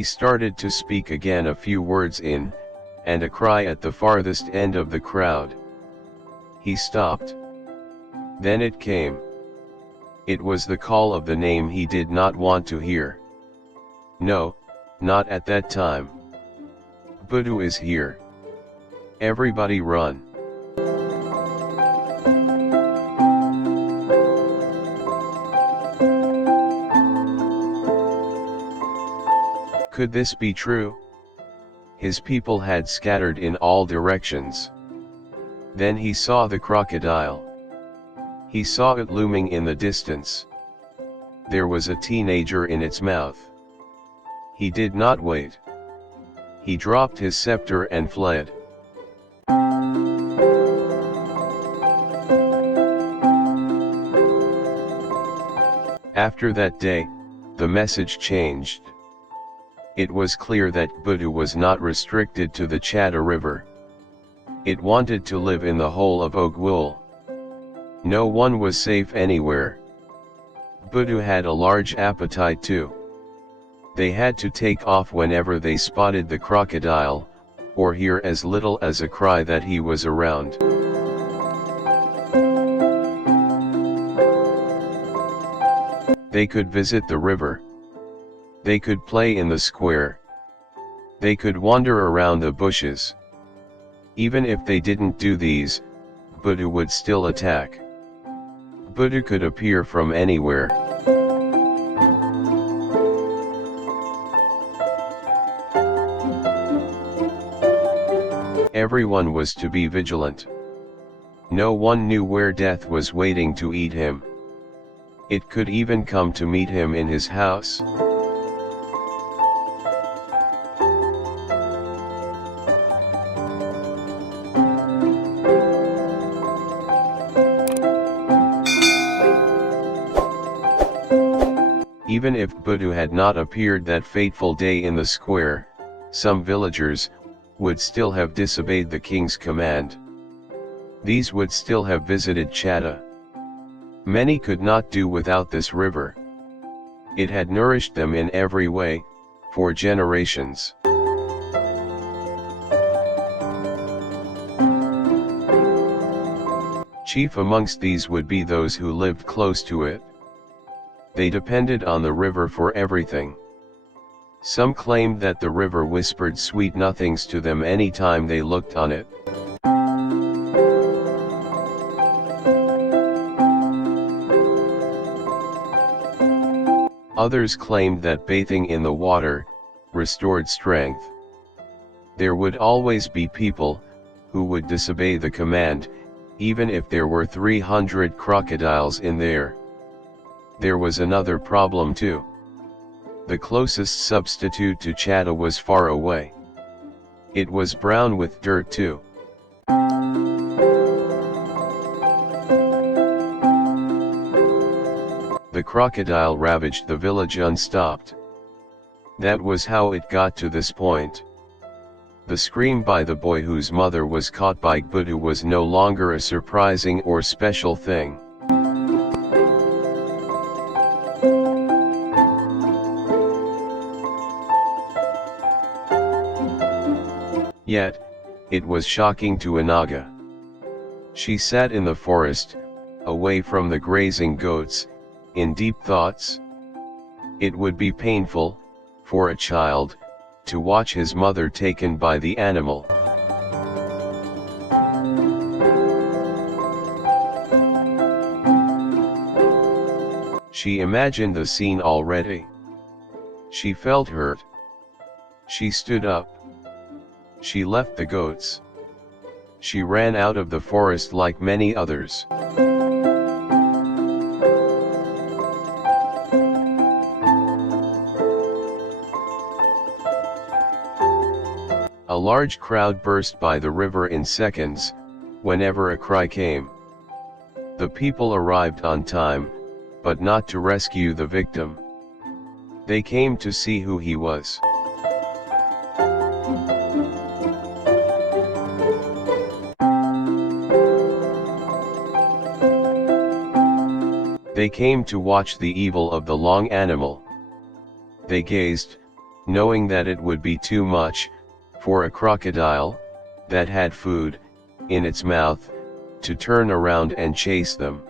He started to speak again, a few words in, and a cry at the farthest end of the crowd. He stopped. Then it came. It was the call of the name he did not want to hear. No, not at that time. Buddha is here. Everybody run. Could this be true? His people had scattered in all directions. Then he saw the crocodile. He saw it looming in the distance. There was a teenager in its mouth. He did not wait. He dropped his scepter and fled. After that day, the message changed. It was clear that Buddha was not restricted to the Chata River. It wanted to live in the whole of Ogwul. No one was safe anywhere. Buddha had a large appetite too. They had to take off whenever they spotted the crocodile, or hear as little as a cry that he was around. They could visit the river. They could play in the square. They could wander around the bushes. Even if they didn't do these, Buddha would still attack. Buddha could appear from anywhere. Everyone was to be vigilant. No one knew where death was waiting to eat him. It could even come to meet him in his house. Even if Buddha had not appeared that fateful day in the square, some villagers would still have disobeyed the king's command. These would still have visited Chata. Many could not do without this river. It had nourished them in every way, for generations. Chief amongst these would be those who lived close to it. They depended on the river for everything. Some claimed that the river whispered sweet nothings to them any time they looked on it. Others claimed that bathing in the water restored strength. There would always be people who would disobey the command, even if there were 300 crocodiles in there. There was another problem too. The closest substitute to Chata was far away. It was brown with dirt too. The crocodile ravaged the village unstopped. That was how it got to this point. The scream by the boy whose mother was caught by Buddha was no longer a surprising or special thing. Yet, it was shocking to Anaga. She sat in the forest, away from the grazing goats, in deep thoughts. It would be painful, for a child, to watch his mother taken by the animal. She imagined the scene already. She felt hurt. She stood up. She left the goats. She ran out of the forest like many others. A large crowd burst by the river in seconds, whenever a cry came. The people arrived on time, but not to rescue the victim. They came to see who he was. They came to watch the evil of the long animal. They gazed, knowing that it would be too much for a crocodile that had food in its mouth to turn around and chase them.